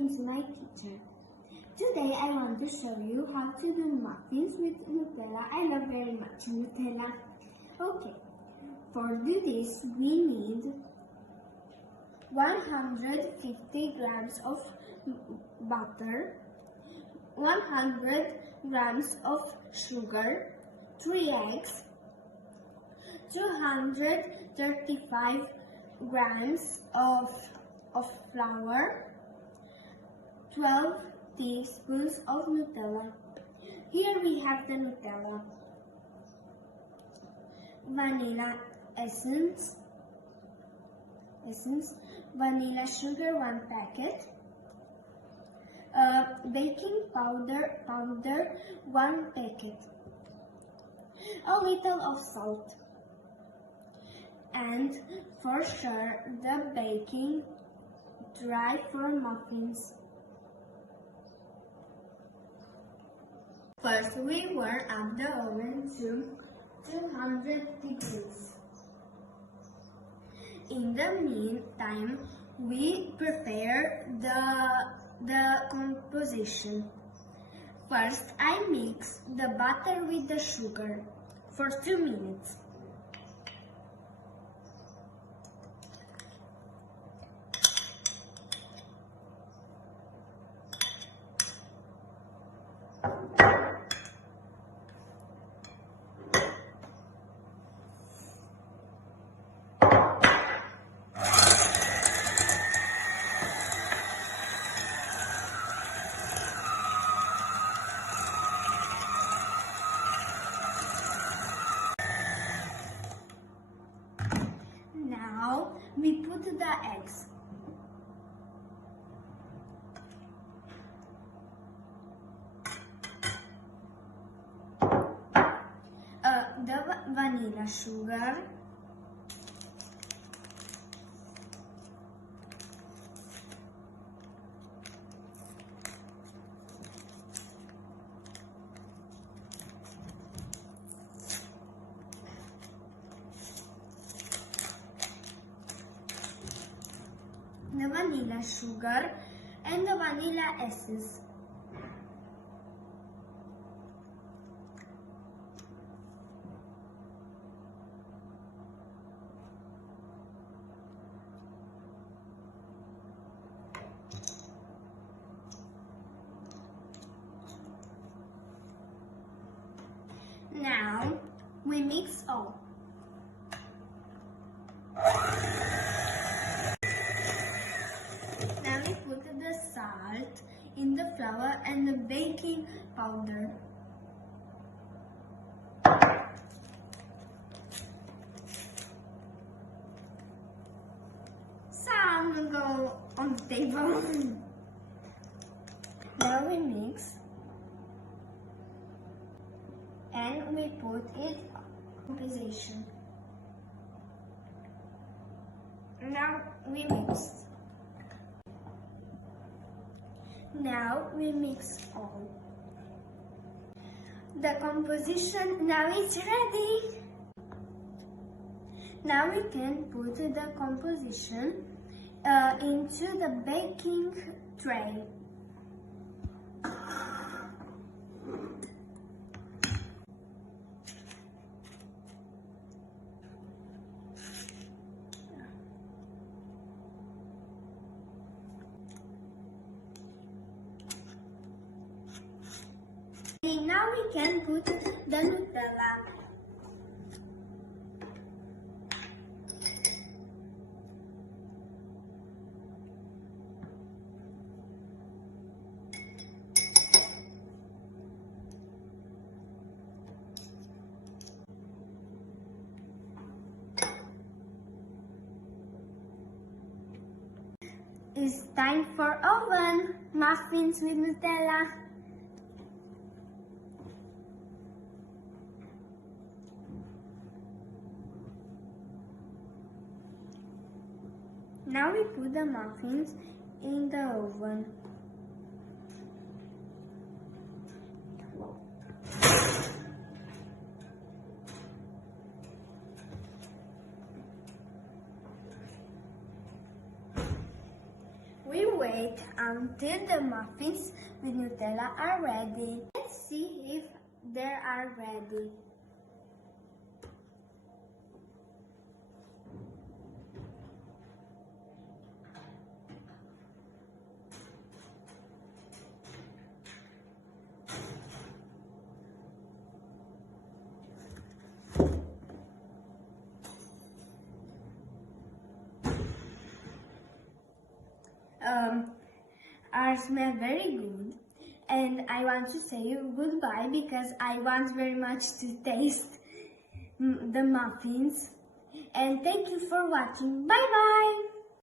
is my teacher. Today I want to show you how to do muffins with Nutella. I love very much Nutella. Okay, for do this we need 150 grams of butter, 100 grams of sugar, 3 eggs, 235 grams of flour, 12 teaspoons of Nutella. Here we have the Nutella, vanilla essence, vanilla sugar 1 packet, baking powder 1 packet, a little of salt, and for sure the baking dry for muffins. First we warm up the oven to 200 degrees. In the meantime, we prepare the composition. First, I mix the butter with the sugar for 2 minutes. Now we put the eggs. The vanilla sugar, and the vanilla essence. Now we mix all. Now we put the salt in the flour and the baking powder. Some go on the table. Now we mix and we put it in position. Now we mix. Now we mix all. The composition now is ready. Now we can put the composition into the baking tray. And now we can put the Nutella. It's time for oven muffins with Nutella. Now we put the muffins in the oven. We wait until the muffins with Nutella are ready. Let's see if they are ready. Are smell very good, and I want to say goodbye because I want very much to taste the muffins, and thank you for watching. Bye bye.